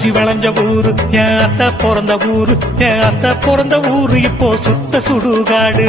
அரிசி விளைஞ்ச ஊரு என் அத்தை பிறந்த ஊரு என் அத்தை பிறந்த ஊரு இப்போ சுத்த சுடுகாடு.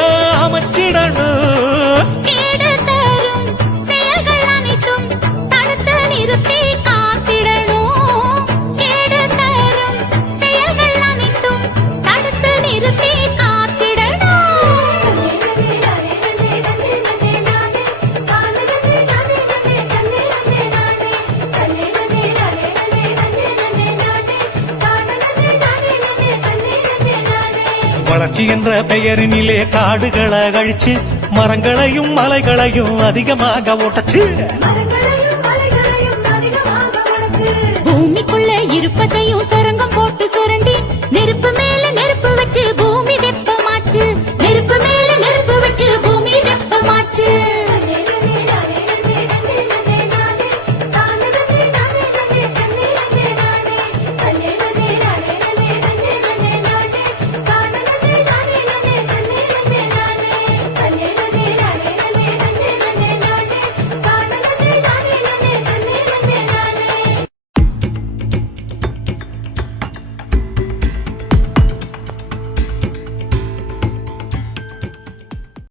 வளர்ச்சி என்ற பெயரினிலே காடுகளை அழிச்சு மரங்களையும் மலைகளையும் அதிகமாக ஓட்டச்சு. பூமிக்குள்ள இருப்பதையும்